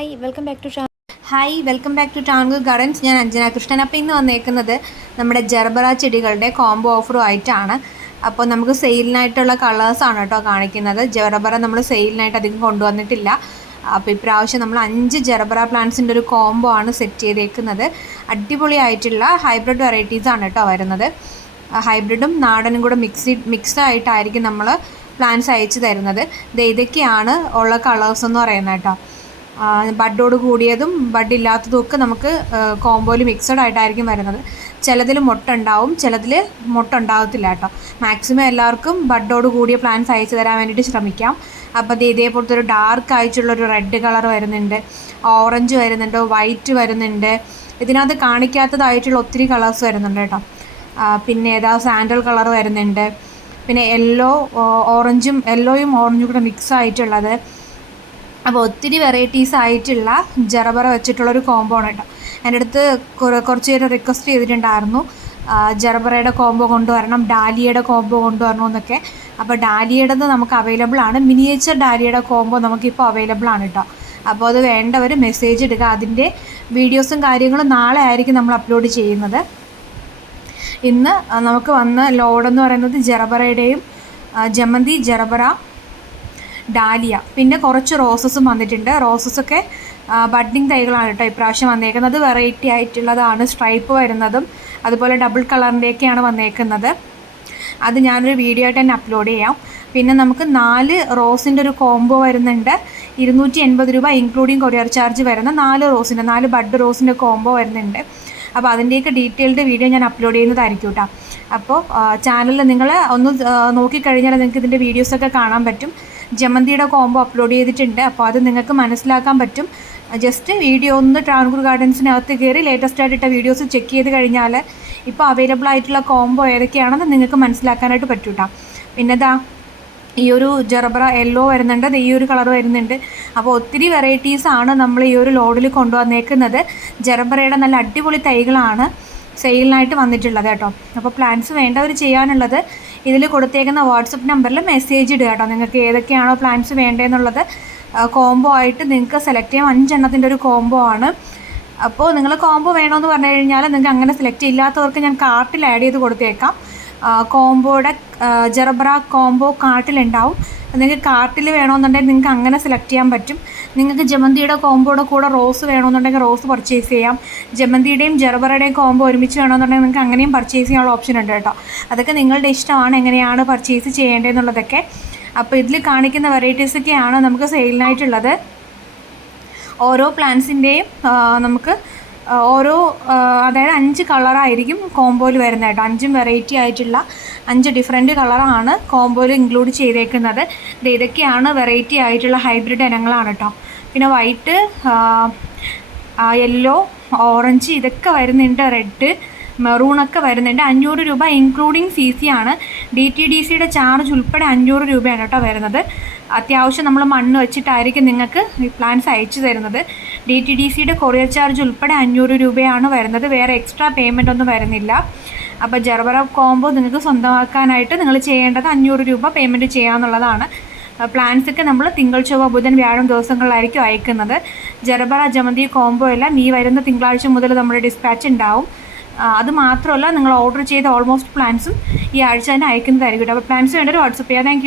Hi welcome back to Tangoor gardens. ഞാൻ അഞ്ജന കൃഷ്ണൻ. അപ്പോൾ ഇന്ന് വന്നേക്കുന്നത് നമ്മുടെ ജർബറ ചെടികളുടെ കോംബോ ഓഫറും ആയിട്ടാണ്. അപ്പോൾ നമുക്ക് സെയിലിനായിട്ടുള്ള കളേഴ്സാണ് കേട്ടോ കാണിക്കുന്നത്. ജർബറ നമ്മൾ സെയിലിനായിട്ട് അധികം കൊണ്ടുവന്നിട്ടില്ല. അപ്പോൾ ഇപ്രാവശ്യം നമ്മൾ 5 ജർബറ പ്ലാന്റ്സിൻ്റെ ഒരു കോംബോ ആണ് സെറ്റ് ചെയ്തേക്കുന്നത്. അടിപൊളിയായിട്ടുള്ള ഹൈബ്രിഡ് വെറൈറ്റീസാണ് കേട്ടോ വരുന്നത്. ഹൈബ്രിഡും നാടനും കൂടെ മിക്സ്ഡ് ആയിട്ടായിരിക്കും നമ്മൾ പ്ലാന്റ്സ് അയച്ചു തരുന്നത്. ഇതൊക്കെയാണ് ഉള്ള കളേഴ്സ് എന്ന് പറയുന്നത് കേട്ടോ. ബഡോട് കൂടിയതും ബഡ് ഇല്ലാത്തതും ഒക്കെ നമുക്ക് കോംബോയിൽ മിക്സഡ് ആയിട്ടായിരിക്കും വരുന്നത്. ചിലതിൽ മുട്ട ഉണ്ടാവും, ചിലതിൽ മുട്ട ഉണ്ടാകത്തില്ല കേട്ടോ. മാക്സിമം എല്ലാവർക്കും ബഡോട് കൂടിയ പ്ലാന്റ്സ് അയച്ചു തരാൻ വേണ്ടിയിട്ട് ശ്രമിക്കാം. അപ്പോൾ ഇതേപോലത്തെ ഒരു ഡാർക്ക് ആയിട്ടുള്ളൊരു റെഡ് കളർ വരുന്നുണ്ട്, ഓറഞ്ച് വരുന്നുണ്ട്, വൈറ്റ് വരുന്നുണ്ട്. ഇതിനകത്ത് കാണിക്കാത്തതായിട്ടുള്ള ഒത്തിരി കളേഴ്സ് വരുന്നുണ്ട് കേട്ടോ. പിന്നെ സാൻഡൽ കളർ വരുന്നുണ്ട്, പിന്നെ യെല്ലോയും ഓറഞ്ചും കൂടെ മിക്സ് ആയിട്ടുള്ളത്. അപ്പോൾ ഒത്തിരി വെറൈറ്റീസ് ആയിട്ടുള്ള ജറബറ വെച്ചിട്ടുള്ളൊരു കോംബോ ആണ് കേട്ടോ. എൻ്റെ അടുത്ത് കുറച്ച് പേര് റിക്വസ്റ്റ് ചെയ്തിട്ടുണ്ടായിരുന്നു ജറബറയുടെ കോംബോ കൊണ്ടുവരണം, ഡാലിയയുടെ കോംബോ കൊണ്ടുവരണം എന്നൊക്കെ. അപ്പോൾ ഡാലിയയുടേത് നമുക്ക് അവൈലബിൾ ആണ്. മിനിയേച്ചർ ഡാലിയയുടെ കോംബോ നമുക്കിപ്പോൾ അവൈലബിൾ ആണ് കേട്ടോ. അപ്പോൾ അത് വേണ്ടവർ മെസ്സേജ് ഇടുക. അതിൻ്റെ വീഡിയോസും കാര്യങ്ങളും നാളെ ആയിരിക്കും നമ്മൾ അപ്ലോഡ് ചെയ്യുന്നത്. ഇന്ന് നമുക്ക് വന്ന ലോഡെന്ന് പറയുന്നത് ജറബറയുടെയും ജമന്തി, ജറബറ, ഡാലിയ, പിന്നെ കുറച്ച് റോസസും വന്നിട്ടുണ്ട്. റോസസൊക്കെ ബഡ്ഡിങ് തൈകളാണ് കേട്ടോ ഇപ്രാവശ്യം വന്നേക്കുന്നത്. വെറൈറ്റി ആയിട്ടുള്ളതാണ്, സ്ട്രൈപ്പ് വരുന്നതും അതുപോലെ ഡബിൾ കളറിൻ്റെയൊക്കെയാണ് വന്നേക്കുന്നത്. അത് ഞാനൊരു വീഡിയോ ആയിട്ട് തന്നെ അപ്ലോഡ് ചെയ്യാം. പിന്നെ നമുക്ക് 4 റോസിൻ്റെ ഒരു കോംബോ വരുന്നുണ്ട്. 280 രൂപ ഇൻക്ലൂഡിങ് കൊറിയർ ചാർജ് വരുന്ന 4 ബഡ് റോസിൻ്റെ കോംബോ വരുന്നുണ്ട്. അപ്പോൾ അതിൻ്റെയൊക്കെ ഡീറ്റെയിൽഡ് വീഡിയോ ഞാൻ അപ്ലോഡ് ചെയ്യുന്നതായിരിക്കും കേട്ടോ. അപ്പോൾ ചാനലിൽ നിങ്ങൾ ഒന്ന് നോക്കിക്കഴിഞ്ഞാൽ നിങ്ങൾക്ക് ഇതിൻ്റെ വീഡിയോസൊക്കെ കാണാൻ പറ്റും. ജമന്തിയുടെ കോംബോ അപ്ലോഡ് ചെയ്തിട്ടുണ്ട്. അപ്പോൾ അത് നിങ്ങൾക്ക് മനസ്സിലാക്കാൻ പറ്റും. ജസ്റ്റ് വീഡിയോ ഒന്ന് ടാൻഗൂർ ഗാർഡൻസിനകത്ത് കയറി ലേറ്റസ്റ്റ് ആയിട്ടിട്ട വീഡിയോസ് ചെക്ക് ചെയ്ത് കഴിഞ്ഞാൽ ഇപ്പോൾ അവൈലബിൾ ആയിട്ടുള്ള കോംബോ ഏതൊക്കെയാണെന്ന് നിങ്ങൾക്ക് മനസ്സിലാക്കാനായിട്ട് പറ്റും കേട്ടോ. പിന്നെ ഈ ഒരു ജറബറ യെല്ലോ വരുന്നുണ്ട്, ഈ ഒരു കളർ വരുന്നുണ്ട്. അപ്പോൾ ഒത്തിരി വെറൈറ്റീസാണ് നമ്മൾ ഈ ഒരു ലോഡിൽ കൊണ്ടുവന്നേക്കുന്നത്. ജറബറയുടെ നല്ല അടിപൊളി തൈകളാണ് സെയിലിനായിട്ട് വന്നിട്ടുള്ളത് കേട്ടോ. അപ്പോൾ പ്ലാന്റ്സ് വേണ്ടവർ ചെയ്യാനുള്ളത് ഇതിൽ കൊടുത്തേക്കുന്ന വാട്സപ്പ് നമ്പറിൽ മെസ്സേജ് ഇടുക കേട്ടോ. നിങ്ങൾക്ക് ഏതൊക്കെയാണോ പ്ലാന്റ്സ് വേണ്ടതെന്നുള്ളത് കോംബോ ആയിട്ട് നിങ്ങൾക്ക് സെലക്ട് ചെയ്യാം. 5 എണ്ണത്തിൻ്റെ ഒരു കോംബോ ആണ്. അപ്പോൾ നിങ്ങൾ കോംബോ വേണമെന്ന് പറഞ്ഞു കഴിഞ്ഞാൽ നിങ്ങൾക്ക് അങ്ങനെ സെലക്ട് ഇല്ലാത്തവർക്ക് ഞാൻ കാർട്ടിൽ ആഡ് ചെയ്ത് കൊടുത്തേക്കാം. കോംബോയുടെ ജറബറ കോംബോ കാർട്ടിലുണ്ടാവും. നിങ്ങൾക്ക് കാർട്ടിൽ വേണമെന്നുണ്ടെങ്കിൽ നിങ്ങൾക്ക് അങ്ങനെ സെലക്ട് ചെയ്യാൻ പറ്റും. നിങ്ങൾക്ക് ജമന്തിയുടെ കോംബോയുടെ കൂടെ റോസ് വേണമെന്നുണ്ടെങ്കിൽ റോസ് പർച്ചേസ് ചെയ്യാം. ജമന്തിയുടെയും ജറബറയുടെയും കോംബോ ഒരുമിച്ച് വേണമെന്നുണ്ടെങ്കിൽ നിങ്ങൾക്ക് അങ്ങനെയും പർച്ചേസ് ചെയ്യാനുള്ള ഓപ്ഷൻ ഉണ്ട് കേട്ടോ. അതൊക്കെ നിങ്ങളുടെ ഇഷ്ടമാണ് എങ്ങനെയാണ് പർച്ചേസ് ചെയ്യേണ്ടതെന്നുള്ളതൊക്കെ. അപ്പോൾ ഇതിൽ കാണിക്കുന്ന വെറൈറ്റീസൊക്കെയാണ് നമുക്ക് സെയിലിനായിട്ടുള്ളത്. ഓരോ പ്ലാന്റ്സിൻ്റെയും നമുക്ക് അതായത് 5 കളറായിരിക്കും കോംബോയിൽ വരുന്നത് കേട്ടോ. 5 വെറൈറ്റി ആയിട്ടുള്ള 5 ഡിഫറെൻറ്റ് കളറാണ് കോംബോയിൽ ഇൻക്ലൂഡ് ചെയ്തേക്കുന്നത്. ഇതൊക്കെയാണ് വെറൈറ്റി ആയിട്ടുള്ള ഹൈബ്രിഡ് ഇനങ്ങളാണ് കേട്ടോ. പിന്നെ വൈറ്റ്, യെല്ലോ, ഓറഞ്ച് ഇതൊക്കെ വരുന്നുണ്ട്. റെഡ്, മെറൂണൊക്കെ വരുന്നുണ്ട്. 500 രൂപ ഇൻക്ലൂഡിങ് CC ആണ്. DTDCയുടെ ചാർജ് ഉൾപ്പെടെ 500 രൂപയാണ് കേട്ടോ വരുന്നത്. അത്യാവശ്യം നമ്മൾ മണ്ണ് വെച്ചിട്ടായിരിക്കും നിങ്ങൾക്ക് പ്ലാന്റ്സ് അയച്ചു തരുന്നത്. DTDCയുടെ കൊറിയർ ചാർജ് ഉൾപ്പെടെ 500 രൂപയാണ് വരുന്നത്. വേറെ എക്സ്ട്രാ പേയ്മെൻ്റ് ഒന്നും വരുന്നില്ല. അപ്പോൾ ജർബറ കോംബോ നിങ്ങൾക്ക് സ്വന്തമാക്കാനായിട്ട് നിങ്ങൾ ചെയ്യേണ്ടത് 500 രൂപ പേയ്മെൻറ്റ് ചെയ്യാമെന്നുള്ളതാണ്. പ്ലാന്റ്സൊക്കെ നമ്മൾ തിങ്കൾ, ചൊവ്വ, ബുധൻ, വ്യാഴം ദിവസങ്ങളിലായിരിക്കും അയക്കുന്നത്. ജർബറ ജമന്തി കോംബോ എല്ലാം ഈ വരുന്ന തിങ്കളാഴ്ച മുതൽ നമ്മുടെ ഡിസ്പാച്ച് ഉണ്ടാവും. അത് മാത്രമല്ല നിങ്ങൾ ഓർഡർ ചെയ്ത ഓൾമോസ്റ്റ് പ്ലാന്റ്സും ഈ ആഴ്ച തന്നെ അയക്കുന്നതായിരിക്കും. അപ്പോൾ പ്ലാന്റ്സ് വേണ്ടവർ വാട്സപ്പ് ചെയ്യാം. താങ്ക്